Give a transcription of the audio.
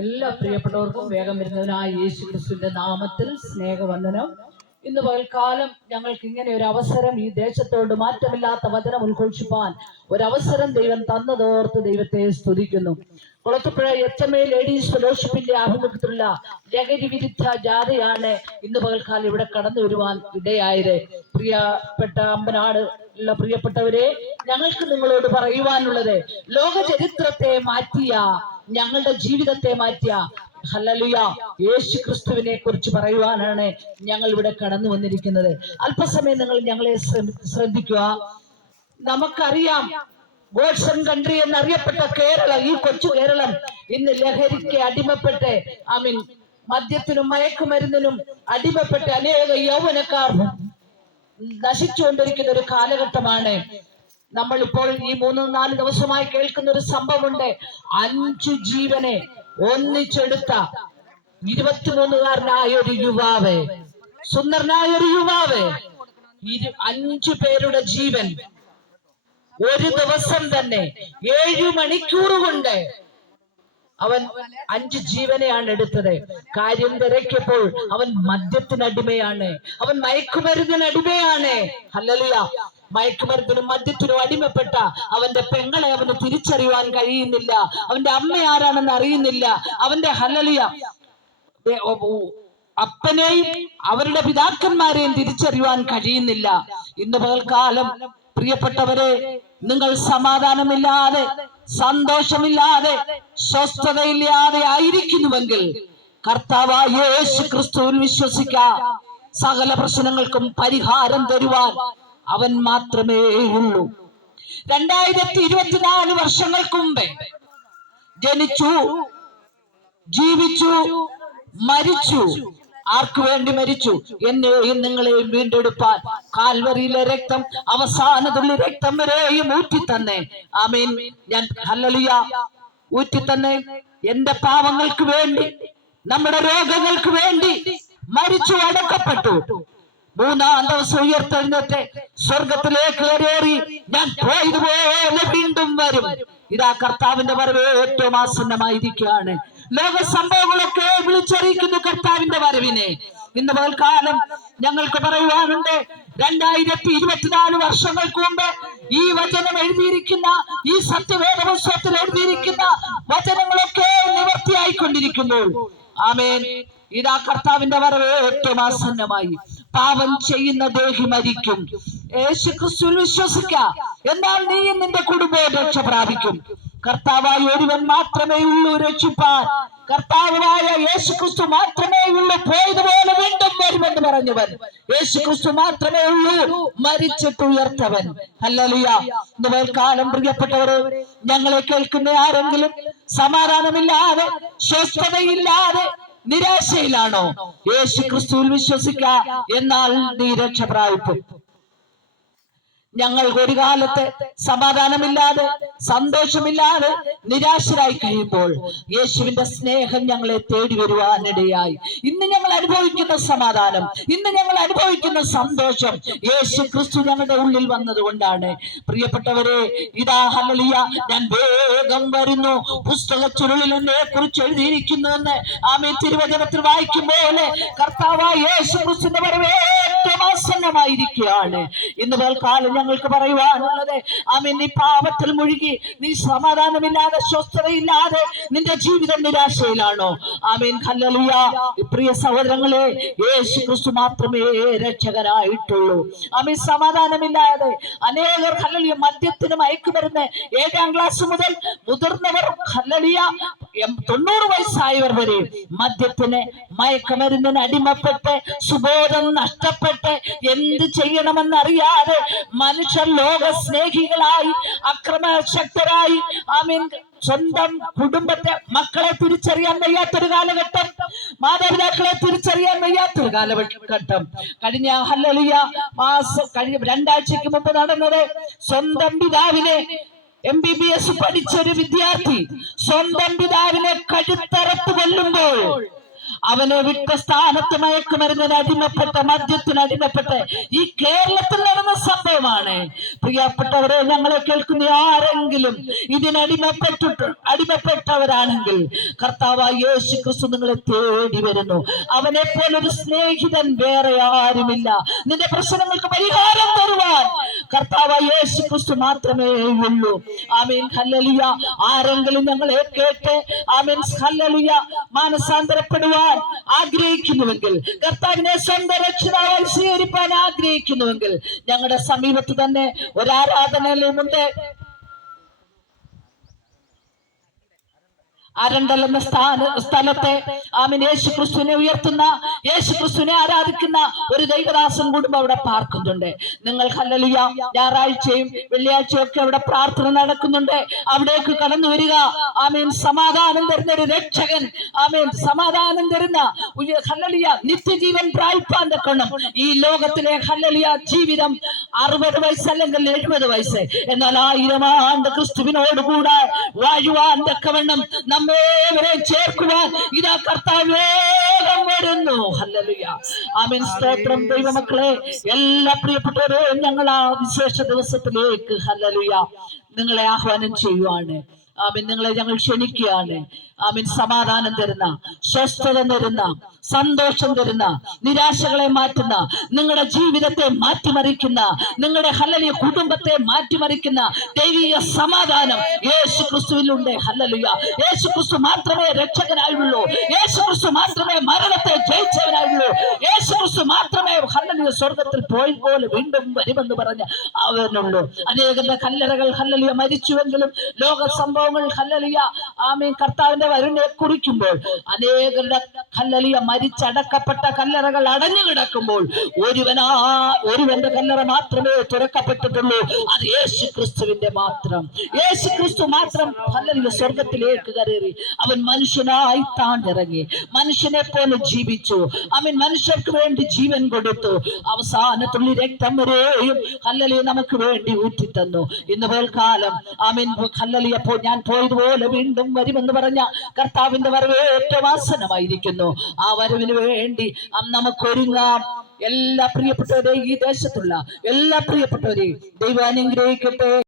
എല്ലാ പ്രിയപ്പെട്ടവർക്കും വേഗം വരുന്നതിനായ യേശു ക്രിസ്തുവിന്റെ നാമത്തിൽ സ്നേഹവന്ദനം. ഇന്ന് പകൽക്കാലം ഞങ്ങൾക്ക് ഇങ്ങനെ ഒരു അവസരം ഈ ദേശത്തോട് മാറ്റമില്ലാത്ത വചനം ഉത്ഘോഷിപ്പാൻ ഒരവസരം ദൈവം തന്നതോർത്ത് ദൈവത്തെ സ്തുതിക്കുന്നു. Kulathupuzha H M A ladies ഫെലോഷിപ്പിന്റെ ആഭിമുഖ്യത്തിലുള്ള ലഹരി വിരുദ്ധ ജാഥയാണ് ഇന്ന് പകൽക്കാലം ഇവിടെ കടന്നു വരുവാൻ ഇടയായത്. പ്രിയപ്പെട്ട അമ്പനാട് ഉള്ള പ്രിയപ്പെട്ടവരെ ഞങ്ങൾക്ക് നിങ്ങളോട് പറയുവാനുള്ളത് ലോക ചരിത്രത്തെ മാറ്റിയ ഞങ്ങളുടെ ജീവിതത്തെ മാറ്റിയ. ഹല്ലലുയ. യേശു ക്രിസ്തുവിനെ കുറിച്ച് പറയുവാനാണ് ഞങ്ങൾ ഇവിടെ കടന്നു വന്നിരിക്കുന്നത്. അല്പസമയം നിങ്ങൾ ഞങ്ങളെ ശ്രദ്ധിക്കുക. നമുക്കറിയാം ഗോഡ്സൺ കൺട്രി എന്നറിയപ്പെട്ട കേരളം ഈ കൊച്ചു കേരളം ഇന്ന് ലഹരിക്ക് അടിമപ്പെട്ട് ഐ മീൻ മദ്യത്തിനും മയക്കുമരുന്നിനും അടിമപ്പെട്ട് അനേക യൗവനക്കാർ നശിച്ചുകൊണ്ടിരിക്കുന്ന ഒരു കാലഘട്ടമാണ്. നമ്മൾ ഇപ്പോൾ ഈ മൂന്ന് നാല് ദിവസമായി കേൾക്കുന്ന ഒരു സംഭവമുണ്ട്. അഞ്ചു ജീവനെ ഒന്നിച്ചെടുത്ത ഇരുപത്തിമൂന്നുകാരനായ ഒരു യുവാവ്. സുന്ദരനായ ഒരു യുവാവ്. അഞ്ചു പേരുടെ ജീവൻ ഒരു ദിവസം തന്നെ ഏഴു മണിക്കൂർ കൊണ്ട് അവൻ അഞ്ച് ജീവനെയാണ് എടുത്തത്. കാര്യം തിരക്കിയപ്പോൾ അവൻ മദ്യത്തിനടിമയാണ്. അവൻ മയക്കുമരുന്നിന് അടിമയാണ് ഹല്ലലിയ മയക്കുമരുന്നിനും മദ്യത്തിനും അടിമപ്പെട്ട അവന്റെ പെങ്ങളെ അവന് തിരിച്ചറിയുവാൻ കഴിയുന്നില്ല. അവന്റെ അമ്മ ആരാണെന്ന് അറിയുന്നില്ല. അവന്റെ ഹലലിയ അപ്പനെയും അവരുടെ പിതാക്കന്മാരെയും തിരിച്ചറിയുവാൻ കഴിയുന്നില്ല. ഇന്ന് പകൽക്കാലം പ്രിയപ്പെട്ടവരെ നിങ്ങൾ സമാധാനമില്ലാതെ സന്തോഷമില്ലാതെ സ്വസ്ഥതയില്ലാതെ ആയിരിക്കുന്നുവെങ്കിൽ കർത്താവായ യേശു ക്രിസ്തുവിൽ വിശ്വസിക്ക. സകല പ്രശ്നങ്ങൾക്കും പരിഹാരം തരുവാൻ അവൻ മാത്രമേ ഉള്ളൂ. രണ്ടായിരത്തി ഇരുപത്തിനാല് വർഷങ്ങൾക്ക് മുമ്പേ ജനിച്ചു ജീവിച്ചു മരിച്ചു. ആർക്കു വേണ്ടി മരിച്ചു? എന്നെയും നിങ്ങളെയും വീണ്ടെടുപ്പാൻ കാൽവരിയിലെ രക്തം അവസാന രക്തം വരെയും ഊറ്റി തന്നെ ആമീൻ. ഞാൻ ഹല്ലലിയ. ഊറ്റിത്തന്നെ. എന്റെ പാവങ്ങൾക്ക് വേണ്ടി നമ്മുടെ രോഗങ്ങൾക്ക് വേണ്ടി മരിച്ചു അടക്കപ്പെട്ടു മൂന്നാം ദിവസം ഉയർത്തെഴുന്നേറ്റ് സ്വർഗത്തിലേക്ക് കയറി ഞാൻ പോയതുപോലെ വീണ്ടും വരും. ഇതാ കർത്താവിന്റെ വരവ് ഏറ്റവും ആസന്നമായിരിക്കുകയാണ്. ലോക സംഭവങ്ങളൊക്കെ വിളിച്ചറിയിക്കുന്നു കർത്താവിന്റെ വരവിനെ. ഇന്ന് പകൽക്കാലം ഞങ്ങൾക്ക് പറയുവാനുണ്ട് രണ്ടായിരത്തി ഇരുപത്തിനാല് വർഷങ്ങൾക്ക് മുമ്പ് ഈ വചനം എഴുതിയിരിക്കുന്ന ഈ സത്യവേദ പുസ്തകത്തിൽ എഴുതിയിരിക്കുന്ന വചനങ്ങളൊക്കെ നിവർത്തിയായിക്കൊണ്ടിരിക്കുന്നു. ആമേൻ. ഇതാ കർത്താവിന്റെ വരവ് ഏറ്റവും ആസന്നമായി. പാപം ചെയ്യുന്ന ദേഹി മരിക്കും. യേശു ക്രിസ്തു വിശ്വസിക്ക. എന്നാൽ നീ നിന്റെ കുടുംബവും രക്ഷ പ്രാപിക്കും. കർത്താവായ ഒരുവൻ മാത്രമേ ഉള്ളൂ രക്ഷിപ്പാൻ. കർത്താവായ യേശു ക്രിസ്തു മാത്രമേ ഉള്ളൂ പോയതുപോലെ വീണ്ടും വരുമെന്ന് പറഞ്ഞവൻ. യേശു ക്രിസ്തു മാത്രമേ ഉള്ളൂ മരിച്ചിട്ട് ഉയർത്തവൻ ഹല്ലേലൂയ. ഇന്ന് കാലം പ്രിയപ്പെട്ടവരെ ഞങ്ങളെ കേൾക്കുന്ന ആരെങ്കിലും സമാധാനമില്ലാതെ സ്വസ്ഥതയില്ലാതെ നിരാശയിലാണോ? യേശു ക്രിസ്തുവിൽ വിശ്വസിക്ക. എന്നാൽ നീ രക്ഷ പ്രാപിക്കും ഞങ്ങൾക്ക് ഒരു കാലത്ത് സമാധാനമില്ലാതെ സന്തോഷമില്ലാതെ നിരാശരായി കഴിയുമ്പോൾ യേശുവിന്റെ സ്നേഹം ഞങ്ങളെ തേടി വരുവാനിടയായി. ഇന്ന് ഞങ്ങൾ അനുഭവിക്കുന്ന സമാധാനം ഇന്ന് ഞങ്ങൾ അനുഭവിക്കുന്ന സന്തോഷം യേശു ക്രിസ്തു ഞങ്ങളുടെ ഉള്ളിൽ വന്നതുകൊണ്ടാണ്. പ്രിയപ്പെട്ടവരെ ഇതാ ഹലിയ ഞാൻ വേഗം വരുന്നു. പുസ്തക ചുരുളിൽ എന്നെ കുറിച്ച് എഴുതിയിരിക്കുന്നു എന്ന് ആമേ തിരുവചനത്തിൽ വായിക്കുമ്പോൾ കർത്താവായ യേശു ക്രിസ്തുവിന്റെ വരവ് ഏറ്റവും ആസന്നമായിരിക്കുകയാണ്. ഇന്ന് ഞങ്ങൾക്ക് പറയുവാനുള്ളത് ആമേ നീ പാപത്തിൽ മുഴുകി നീ സമാധാനമില്ലാതെ സ്വസ്ഥതയില്ലാതെ നിന്റെ ജീവിതം നിരാശയിലാണോ? ആമീൻ. ഹല്ലേലൂയ. പ്രിയ സഹോദരങ്ങളെ യേശു ക്രിസ്തു മാത്രമേ രക്ഷകനായിട്ടുള്ളൂ ആമീൻ. സമാധാനമില്ലാതെ അനേകർ ഹല്ലേലൂയ മദ്യത്തിന് മയക്കുമരുന്ന് ഏഴാം ക്ലാസ് മുതൽ മുതിർന്നവർ ഹല്ലേലൂയ തൊണ്ണൂറ് വയസ്സായവർ വരെ മദ്യത്തിന് മയക്കുമരുന്നിന് അടിമപ്പെട്ട് സുബോധം നഷ്ടപ്പെട്ട് എന്ത് ചെയ്യണമെന്നറിയാതെ മനുഷ്യർ ലോക സ്നേഹികളായി അക്രമശക്തരായി ആമീൻ സ്വന്തം കുടുംബത്തെ മക്കളെ തിരിച്ചറിയാൻ വയ്യാത്തൊരു കാലഘട്ടം മാതാപിതാക്കളെ തിരിച്ചറിയാൻ വയ്യാത്തൊരു കാലഘട്ടം. കഴിഞ്ഞ ഹല്ലലിയ മാസം കഴിഞ്ഞ രണ്ടാഴ്ചക്ക് മുമ്പ് നടന്നത് സ്വന്തം പിതാവിനെ എം ബി ബി എസ് പഠിച്ച ഒരു വിദ്യാർത്ഥി സ്വന്തം പിതാവിനെ കഴുത്തറത്ത് കൊല്ലുമ്പോൾ അവനെ വിട്ട സ്ഥാനത്ത് മയക്കുമരുന്നിന് അടിമപ്പെട്ട മദ്യത്തിന് അടിമപ്പെട്ട് ഈ കേരളത്തിൽ നടന്ന സംഭവമാണ് പ്രിയപ്പെട്ടവരെ ഞങ്ങളെ കേൾക്കുന്ന ആരെങ്കിലും ഇതിനടിമപ്പെട്ടിട്ട് അടിമപ്പെട്ടവരാണെങ്കിൽ കർത്താവ് യേശു ക്രിസ്തു നിങ്ങളെ തേടി വരുന്നു. അവനെ പോലൊരു സ്നേഹിതൻ വേറെ ആരുമില്ല. നിന്റെ പ്രശ്നങ്ങൾക്ക് പരിഹാരം തരുവാൻ കർത്താവ് യേശു ക്രിസ്തു മാത്രമേ ഉള്ളൂ. ആമീൻ. ഹല്ലലിയ. ആരെങ്കിലും ഞങ്ങളെ കേട്ട് ആമീൻ. ഹല്ലലിയ. മാനസാന്തരപ്പെടുവാൻ ആഗ്രഹിക്കുന്നുവെങ്കിൽ കർത്താവിനെ സ്വന്തം രക്ഷിതാവായി സ്വീകരിപ്പാൻ ആഗ്രഹിക്കുന്നുവെങ്കിൽ ഞങ്ങളുടെ സമീപത്ത് തന്നെ ഒരു ആരാധനാലയമുണ്ട് അരണ്ടൽ എന്ന സ്ഥാന സ്ഥലത്തെ ആമീൻ. യേശു ക്രിസ്തുവിനെ ഉയർത്തുന്ന യേശു ക്രിസ്തുവിനെ ആരാധിക്കുന്ന ഒരു ദൈവദാസം കുടുംബം അവിടെ പാർക്കുന്നുണ്ട്. നിങ്ങൾ ഹല്ലലിയ ഞായറാഴ്ചയും വെള്ളിയാഴ്ചയും ഒക്കെ അവിടെ പ്രാർത്ഥന നടക്കുന്നുണ്ട്. അവിടേക്ക് കടന്നു വരിക. ആമീൻ. സമാധാനം തരുന്ന ഒരു രക്ഷകൻ. ആമീൻ. സമാധാനം തരുന്ന ഹല്ലലിയ നിത്യജീവൻ പ്രായ്പാൻ തക്കണം ഈ ലോകത്തിലെ ഹല്ലലിയ ജീവിതം അറുപത് വയസ്സ് അല്ലെങ്കിൽ എഴുപത് വയസ്സ്. എന്നാൽ ആയിരം ക്രിസ്തുവിനോട് കൂടെ വാഴുവാൻ തക്കവണ്ണം നമ്മേവരെ ചേർക്കുവാൻ ഇതാ കർത്താവ് വേഗം വരുന്നു. ഹല്ലേലൂയ. ആമേൻ. സ്തോത്രം ദൈവമക്കളെ. എല്ലാ പ്രിയപ്പെട്ടവരെയും ഞങ്ങൾ ആ വിശേഷ ദിവസത്തിലേക്ക് ഹല്ലേലൂയ നിങ്ങളെ ആഹ്വാനം ചെയ്യുവാണ്. ആമീൻ. നിങ്ങളെ ഞങ്ങൾ ക്ഷണിക്കുകയാണ്. ആമീൻ. സമാധാനം തരുന്ന സ്വസ്ഥത തരുന്ന സന്തോഷം തരുന്ന നിരാശകളെ മാറ്റുന്ന നിങ്ങളുടെ ജീവിതത്തെ മാറ്റിമറിക്കുന്ന നിങ്ങളുടെ ഹല്ലലിയ കുടുംബത്തെ മാറ്റിമറിക്കുന്ന ദൈവിക സമാധാനം യേശു ക്രിസ്തുവിലുണ്ട് ഹല്ലലുയ. യേശു ക്രിസ്തു മാത്രമേ രക്ഷകനായുള്ളൂ. യേശു ക്രിസ്തു മാത്രമേ ഹല്ലലിയ സ്വർഗത്തിൽ പോയി പോലെ വീണ്ടും വരുമെന്ന് പറഞ്ഞ് അവനുള്ളൂ അനേകന്റെ കല്ലറകൾ ഹല്ലലിയ മരിച്ചുവെങ്കിലും ലോക സംഭവങ്ങൾ ഹല്ലലിയ ആമീൻ. കർത്താവിന്റെ വരുണെ കുറിക്കുമ്പോൾ അനേകരുടെ ഹല്ലലിയ മരിച്ചടക്കപ്പെട്ട കല്ലറകൾ അടഞ്ഞു കിടക്കുമ്പോൾ ഒരുവനാ ഒരുവന്റെ കല്ലറ മാത്രമേ തുറക്കപ്പെട്ടിട്ടുള്ളൂ. അത് യേശു ക്രിസ്തുവിന്റെ മാത്രം. യേശു ക്രിസ്തു മാത്രം ഹല്ലലിയ സ്വർഗത്തിലേക്ക് കയറി അവൻ മനുഷ്യനായി താണ്ടിറങ്ങി. മനുഷ്യനെ പോലെ ജീവിച്ചു. അവൻ മനുഷ്യർക്ക് വേണ്ടി ജീവൻ കൊടുത്തു. അവസാന തുള്ളി രക്തം വരെയും കല്ലലി നമുക്ക് വേണ്ടി ഊറ്റിത്തന്നു. ഇന്ന് പോൽക്കാലം ആമീൻ. ഹല്ലലിയ പോ ഞാൻ പോയതുപോലെ വീണ്ടും വരുമെന്ന് പറഞ്ഞ കർത്താവിന്റെ വരവ് ഏറ്റവും ആസനമായിരിക്കുന്നു ആ വരവിന് വേണ്ടി അന്ന് നമുക്ക് ഒരുങ്ങാം എല്ലാ പ്രിയപ്പെട്ടവരെയും ഈ ദേശത്തുള്ള എല്ലാ പ്രിയപ്പെട്ടവരെയും ദൈവം അനുഗ്രഹിക്കട്ടെ.